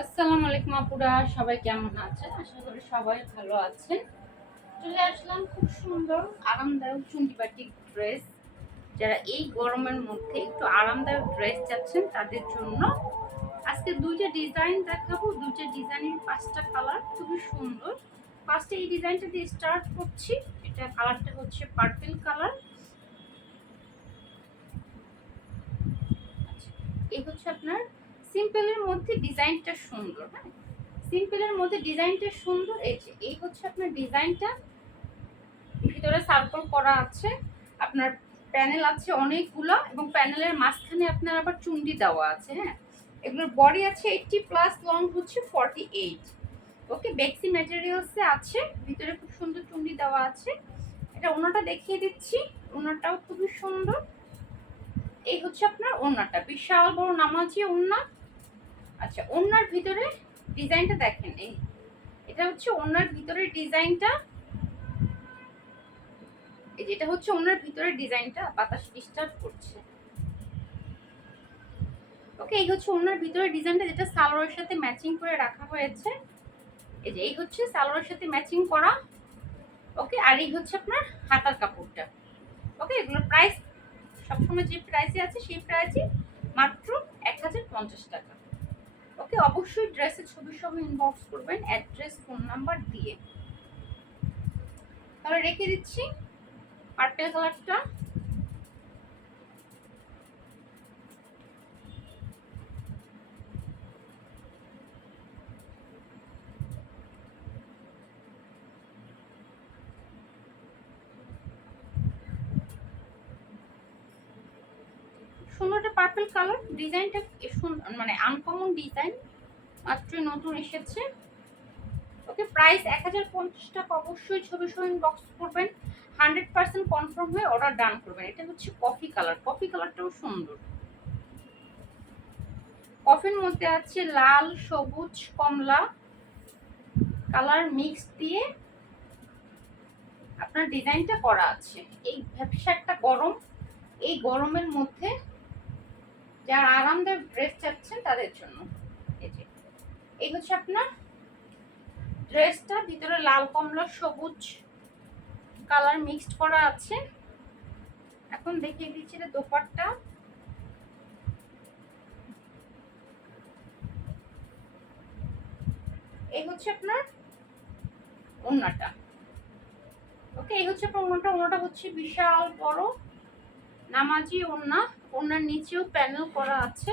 আসসালামু আলাইকুম আপুরা, সবাই কেমন আছেন? আশা করি সবাই ভালো আছেন। চলে আসলাম খুব সুন্দর, আরামদায়ক চুন্ডিবাটি ড্রেস। যারা এই গরমের মধ্যে একটু আরামদায়ক ড্রেস চাচ্ছেন, তাদের জন্য আজকে দুইটা ডিজাইন দেখাবো। দুইটা ডিজাইনের পাঁচটা কালার খুবই সুন্দর। ফার্স্টে এই ডিজাইনটা দিয়ে স্টার্ট করছি। এটা কালারটা হচ্ছে পার্পেল কালার। এই হচ্ছে আপনার সিম্পলের মধ্যে ডিজাইনটা সুন্দর হ্যাঁ? সিম্পলের মধ্যে ডিজাইনটা সুন্দর, এই যে, এই হচ্ছে আপনার ডিজাইনটা ভিতরে সার্কল করা আছে, আপনার প্যানেল আছে অনেকগুলো এবং প্যানেলের মাঝখানে আপনার আবার চুন্ডি দেওয়া আছে হ্যাঁ? এগুলোর বডি আছে এইটটি প্লাস লং হচ্ছে ফর্টি এইট ওকে বেক্সি ম্যাটেরিয়ালসে আছে, ভিতরে খুব সুন্দর চুন্ডি দেওয়া আছে। এটা ওনাটা দেখিয়ে দিচ্ছি, ওনাটাও খুবই সুন্দর। এই হচ্ছে আপনার ওনাটা, বিশাল বড় নামাজি ওনা। আচ্ছা ওনার ভিতরে ডিজাইনটা দেখেন। এই, এটা হচ্ছে ওনার ভিতরে ডিজাইনটা। এই যেটা হচ্ছে ওনার ভিতরে ডিজাইনটা, বাতাস ডিস্টার্ব করছে। ওকে, এই হচ্ছে ওনার ভিতরে ডিজাইনটা যেটা সালোয়ারের সাথে ম্যাচিং করে রাখা হয়েছে। এই যে, এই হচ্ছে সালোয়ারের সাথে ম্যাচিং করা। ওকে, আর এই হচ্ছে আপনার হাতার কাপড়টা। ওকে, এগুলোর প্রাইস সবসময় যে প্রাইসে আছে, সেই প্রাইসই মাত্র এক হাজার পঞ্চাশ টাকা। ওকে অবশ্যই ড্রেসের ছবি সহ ইনবক্স করবেন অ্যাড্রেস ফোন নাম্বার দিয়ে। তাহলে রেখে দিচ্ছি পার্পেল কালারটা সুন্দর পার্পল কালার ডিজাইনটা মানে আনকমন ডিজাইন মাত্রই নতুন এসেছে। ওকে প্রাইস এক হাজার পঞ্চাশ টাকা অবশ্যই ছবি সহ বক্স করবেন। হান্ড্রেড পার্সেন্ট কনফার্ম হয়ে অর্ডার ডান করবেন। এটা হচ্ছে কফি কালার কফি কালারটাও সুন্দর। কফির মধ্যে আছে লাল, সবুজ, কমলা। কালার মিক্স দিয়ে আপনার ডিজাইনটা করা আছে। এই ব্যবসা একটা গরম। এই গরমের মধ্যে যারা আরামদায়ক ড্রেস চাচ্ছেন তাদের জন্য। এই যে, এই হচ্ছে আপনার ড্রেসটা ভিতরে লাল, কমলা, সবুজ কালার মিক্সড করা আছে। এখন দেখিয়ে দিচ্ছি এটা দোপাট্টা। এই হচ্ছে আপনার ওন্নাটা ওকে এই হচ্ছে আপনার ওন্নাটা ওন্নাটা হচ্ছে বিশাল বড় নামাজি ওন্না ওনার নিচেও প্যানেল করা আছে।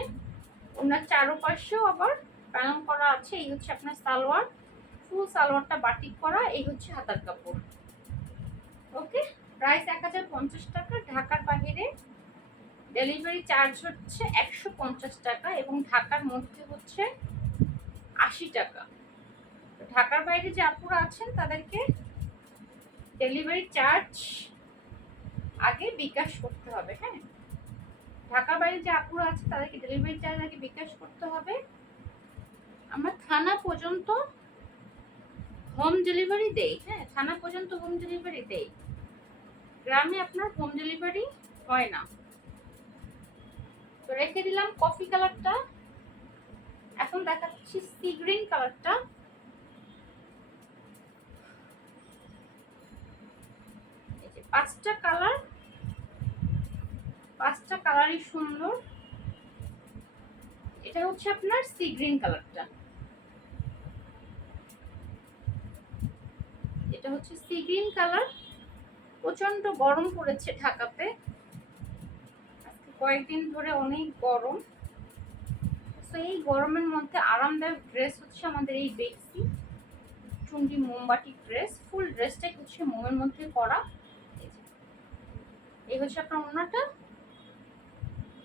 ওনার চারোপাশেও আবার প্যানেল করা আছে। এই হচ্ছে আপনার সালোয়ার। ফুল সালোয়ারটা বাটিক করা, এই হচ্ছে হাতার কাপড়। ওকে প্রাইস এক হাজার পঞ্চাশ টাকা। ঢাকার বাহিরে ডেলিভারি চার্জ হচ্ছে একশো পঞ্চাশ টাকা এবং ঢাকার মধ্যে হচ্ছে আশি টাকা। ঢাকার বাইরে যে আপুরা আছেন, তাদেরকে ডেলিভারি চার্জ আগে বিকাশ করতে হবে হ্যাঁ? ঢাকার বাইরে যে আপুরা আছে, তাদেরকে ডেলিভারি চার্জ আগে বিকাশ করতে হবে? আমরা থানা পর্যন্ত হোম ডেলিভারি দেই। হ্যাঁ থানা পর্যন্ত হোম ডেলিভারি দেই। গ্রামে আপনার হোম ডেলিভারি হয় না। তো রেখে দিলাম কফি কালারটা এখন দেখাচ্ছি সি গ্রিন কালারটা পাঁচটা কালার পাঁচটা কালারই সুন্দর। এটা হচ্ছে আপনার সি গ্রিন কালারটা। এটা হচ্ছে সি গ্রিন কালার। প্রচণ্ড গরম পড়েছে ঢাকাতে। কয়েকদিন ধরে অনেক গরম। তো এই গরমের মধ্যে আরামদায়ক ড্রেস হচ্ছে আমাদের এই বেক্সি। চুন্ডি মোমবাটি ড্রেস ফুল ড্রেসটাই হচ্ছে মোমের মধ্যে করা। এই হচ্ছে আপনার ওনাটা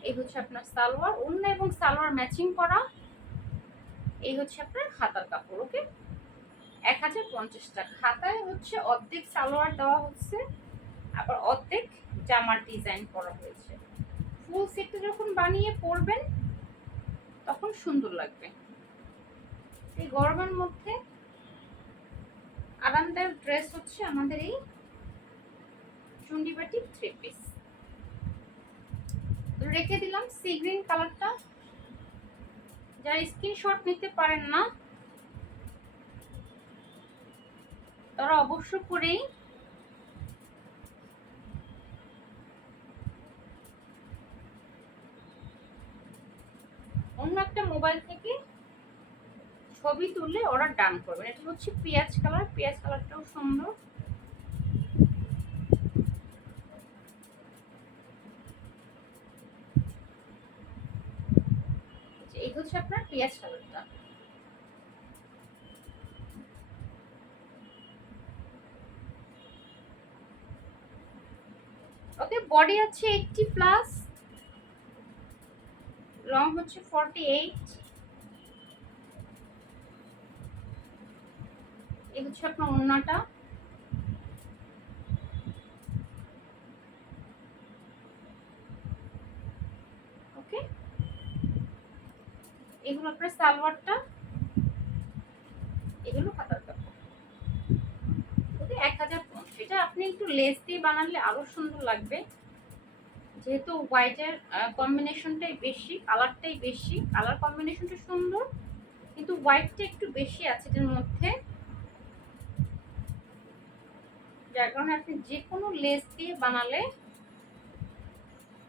এই হচ্ছে আপনার সালোয়ার ওন্না এবং সালোয়ার ম্যাচিং করা। এই হচ্ছে আপনার হাতার কাপড়, ওকে? এক হাজার পঞ্চাশ টাকা। হাতায় হচ্ছে অর্ধেক সালোয়ার দেওয়া হচ্ছে, আবার অর্ধেক জামার ডিজাইন করা হয়েছে। ফুল সেটটা যখন বানিয়ে পরবেন, তখন সুন্দর লাগবে। এই গরমের মধ্যে আরামদায়ক ড্রেস হচ্ছে আমাদের এই চুন্ডিবাটি থ্রি পিস রেখে দিলাম। সি গ্রিন কালারটা যারা স্ক্রিনশট নিতে পারেন না, তারা অবশ্য করেই অন্য একটা মোবাইল থেকে ছবি তুলে ওরা ডান করবেন এটা হচ্ছে পেঁয়াজ কালার পেঁয়াজ কালারটাও সুন্দর এই হচ্ছে আপনার পেঁয়াজ কালারটা ওকে বডি আছে এইটটি প্লাস লং হচ্ছে ফর্টি এইট এই হচ্ছে আপনার ওড়নাটা ওকে এগুলো আপনার সালোয়ারটা, এগুলো হাতার কাপড় এক হাজার এটা আপনি একটু লেস দিয়ে বানালে আরও সুন্দর লাগবে। যেহেতু হোয়াইটের কম্বিনেশনটাই বেশি কালারটাই বেশি কালার কম্বিনেশনটা সুন্দর, কিন্তু হোয়াইটটা একটু বেশি আছে এটার মধ্যে। যার কারণে আপনি যে কোনো লেস দিয়ে বানালে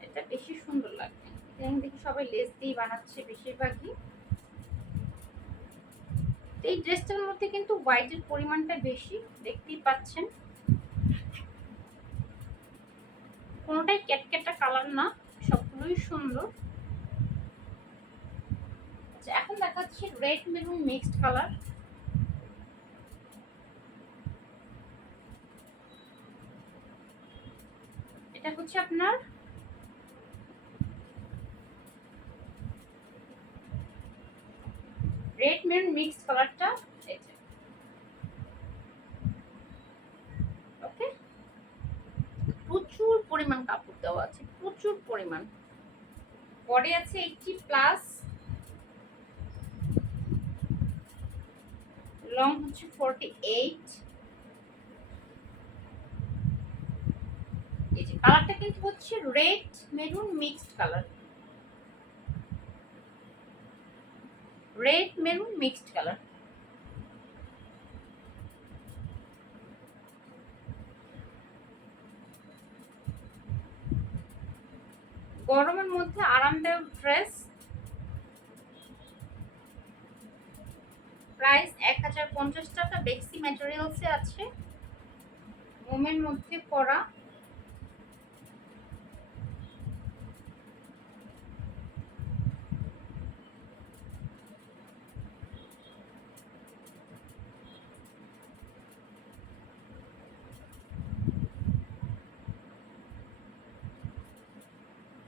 এটা বেশি সুন্দর লাগবে। দেখি সবাই লেস দিয়ে বানাচ্ছে বেশিরভাগই। এই ড্রেসটার মধ্যে কিন্তু হোয়াইটের পরিমাণটা বেশি, দেখতেই পাচ্ছেন। কোনোটাই ক্যাটক্যাটা কালার না, সবগুলোই সুন্দর। আচ্ছা এখন দেখাচ্ছি রেড মেরুন মিক্সড কালার। এটা হচ্ছে আপনার রেড মেরুন মিক্স কালারটা ওকে প্রচুর পরিমাণ কাপড় দেওয়া আছে, প্রচুর পরিমাণ। বডি আছে এইটটি প্লাস লং হচ্ছে ফর্টি এইট এই যে কালারটা কিন্তু হচ্ছে red maroon mixed colour red maroon mixed colour গরমের মধ্যে আরামদায়ক ড্রেস প্রাইস এক হাজার পঞ্চাশ টাকা। বেক্সি ম্যাটেরিয়ালসে আছে। মোমের মধ্যে করা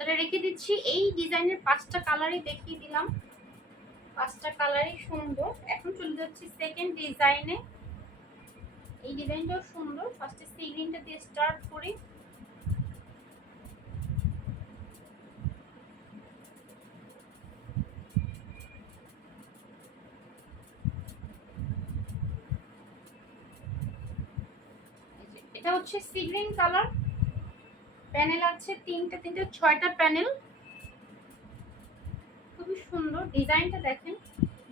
তাহলে রেখে দিচ্ছি। এই ডিজাইনের পাঁচটা কালারই দেখিয়ে দিলাম। পাঁচটা কালারই সুন্দর। এখন চলে যাচ্ছি সেকেন্ড ডিজাইনে এই ডিজাইনটাও সুন্দর। ফার্স্টে সি গ্রিনটা দিয়ে স্টার্ট করি। এটা হচ্ছে সি গ্রিন কালার প্যানেল আছে, তিনটে তিনটে, ছয়টা প্যানেল। খুবই সুন্দর ডিজাইনটা দেখেন।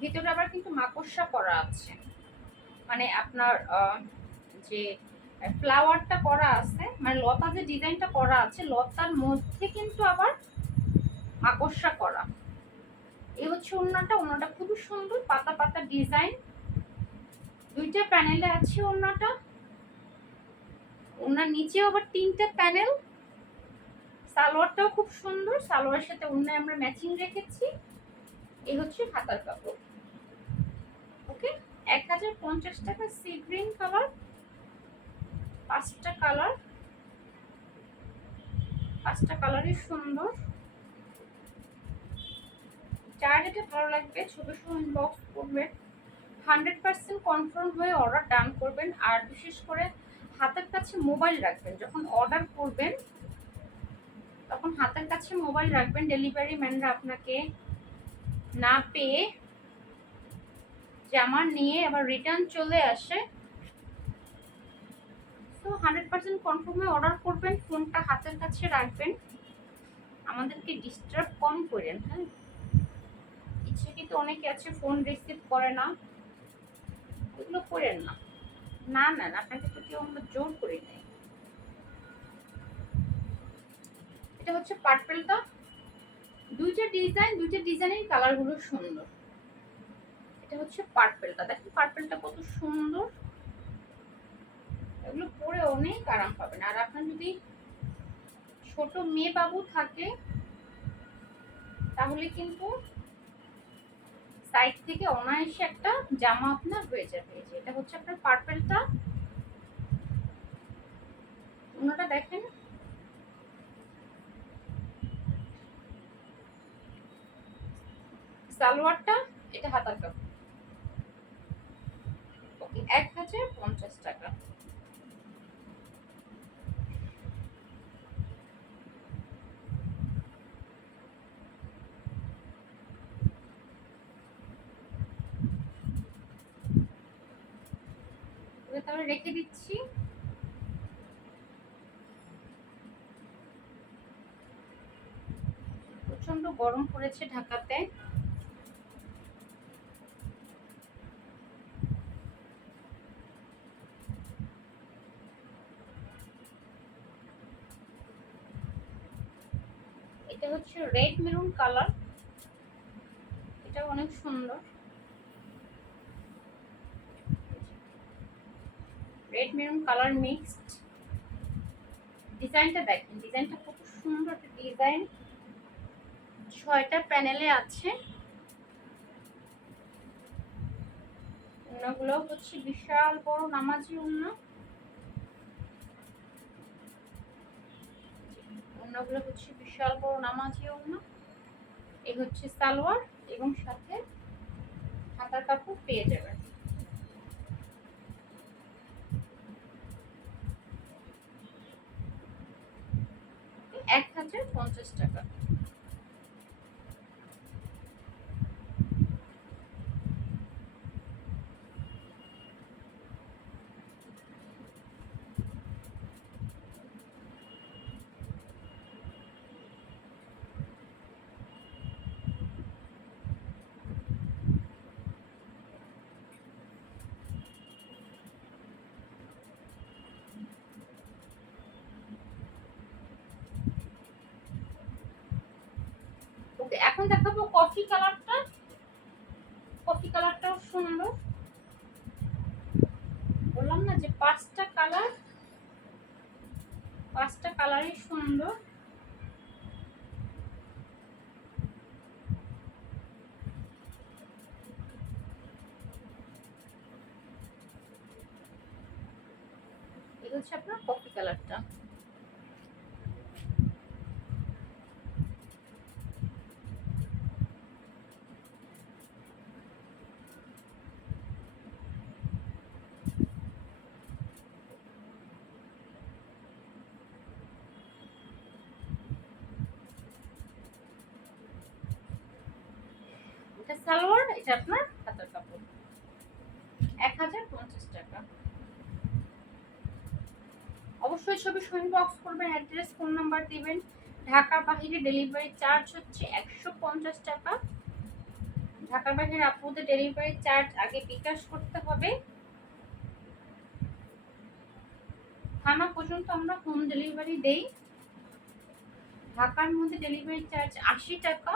ভিতরে আবার কিন্তু মাকড়সা করা আছে। মানে আপনার যে ফ্লাওয়ারটা করা আছে মানে লতা যে ডিজাইনটা করা আছে, লতার মধ্যে কিন্তু আবার মাকড়সা করা। এই হচ্ছে ওড়নাটা। ওড়নাটা খুবই সুন্দর, পাতা পাতা ডিজাইন। দুইটা প্যানেলে আছে ওড়নাটা। ওনার নিচেও আবার তিনটে প্যানেল। সালোয়ারটাও খুব সুন্দর। সালোয়ারের সাথে অন্যায় আমরা ম্যাচিং রেখেছি। এই হচ্ছে হাতার কাপড়। ওকে? এক হাজার পঞ্চাশ টাকা সি গ্রিন কালার। পাঁচটা কালার। পাঁচটা কালারই সুন্দর। যার যেটা ভালো লাগবে ছবি সহ ইনবক্স করবেন। হান্ড্রেড পার্সেন্ট কনফার্ম হয়ে অর্ডার ডান করবেন। আর বিশেষ করে হাতের কাছে মোবাইল রাখবেন। যখন অর্ডার করবেন তখন হাতের কাছে মোবাইল রাখবেন ডেলিভারি ম্যানরা আপনাকে না পেয়ে জামা নিয়ে আবার রিটার্ন চলে আসে। তো হান্ড্রেড পার্সেন্ট কনফার্ম অর্ডার করবেন ফোনটা হাতের কাছে রাখবেন। আমাদেরকে ডিস্টার্ব কম করেন হ্যাঁ? ইচ্ছে কিন্তু অনেকে আছে ফোন রিসিভ করে না। এগুলো করেন না। না না আপনাকে তো কেউ আমরা জোর করি নাই এটা হচ্ছে পার্পেলটা দুইটা ডিজাইন দুইটা ডিজাইনের কালারগুলো সুন্দর। এটা হচ্ছে পার্পেলটা দেখেন পার্পেলটা কত সুন্দর। এগুলো পরে অনেক আরাম পাবেন। আর আপনার যদি ছোট মেয়ে বাবু থাকে, তাহলে কিন্তু সাইড থেকে অনায়াসে একটা জামা আপনার হয়ে যাবে। এটা হচ্ছে আপনার পার্পেলটা অন্যটা দেখেন। সালোয়ারটা, এটা হাতার কাপ ওকে, এক হাজার পঞ্চাশ টাকা। তাহলে রেখে দিচ্ছি। প্রচণ্ড গরম পড়েছে ঢাকাতে। এটা হচ্ছে রেড মেরুন কালার। এটা অনেক সুন্দর। Red maroon colour mixed. ডিজাইনটা দেখেন, ডিজাইনটা খুব সুন্দর একটা ডিজাইন। ছয়টা প্যানেলে আছে। ওনাগুলো হচ্ছে বিশাল বড় নামাজি ওনা ওনাগুলো হচ্ছে বিশাল বড় নামাজি ওনা এই হচ্ছে সালোয়ার এবং সাথে হাতার কাপড় পেয়ে যাবেন এক হাজার পঞ্চাশ টাকা। এখন দেখাবো কফি কালারটা কফি কালারটাও সুন্দর বললাম না যে পাঁচটা কালার পাঁচটা কালারই সুন্দর হচ্ছে আপনার কফি কালারটা এটা সালোয়ার, এটা আপনার হাতার কাপড়। এক হাজার পঞ্চাশ টাকা। অবশ্যই ছবি সঙ্গে বক্স করবেন অ্যাড্রেস ফোন নাম্বার দিবেন। ঢাকা বাহিরে ডেলিভারি চার্জ হচ্ছে একশো পঞ্চাশ টাকা। ঢাকার বাহিরে আপুদের ডেলিভারি চার্জ আগে বিকাশ করতে হবে। থানা পর্যন্ত আমরা হোম ডেলিভারি দেই। ঢাকার মধ্যে ডেলিভারি চার্জ আশি টাকা।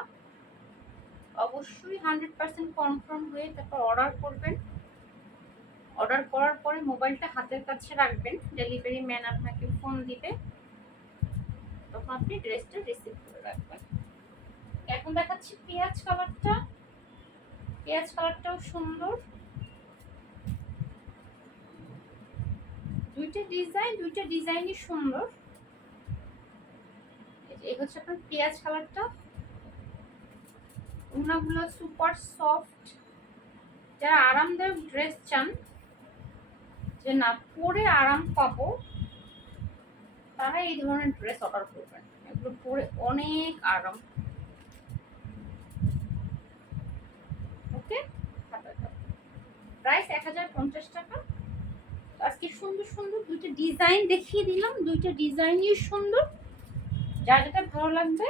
অবশ্যই হান্ড্রেড পার্সেন্ট কনফার্ম হয়ে তারপর অর্ডার করবেন। অর্ডার করার পরে মোবাইলটা হাতের কাছে রাখবেন। ডেলিভারি ম্যান আপনাকে ফোন দিবে। তখন আপনি ড্রেসটা রিসিভ করে রাখবেন। এখন দেখাচ্ছি পেঁয়াজ কালারটা পেঁয়াজ কালারটাও সুন্দর। দুইটা ডিজাইন দুইটা ডিজাইনই সুন্দর। এই হচ্ছে আপনার পেঁয়াজ কালারটা ওনাগুলো সুপার সফট যারা আরামদায়ক ড্রেস চান, যে না, পরে আরাম পাবো, তারা এই ধরনের ড্রেস অর্ডার করবেন। এগুলো পরে অনেক আরাম। ওকে প্রাইস এক হাজার পঞ্চাশ টাকা। আজকে সুন্দর সুন্দর দুইটা ডিজাইন দেখিয়ে দিলাম। দুইটা ডিজাইনই সুন্দর। যার যেটা ভালো লাগবে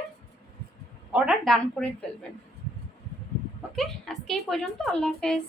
অর্ডার ডান করে ফেলবেন। ওকে আজকে এই পর্যন্ত আল্লাহ হাফেজ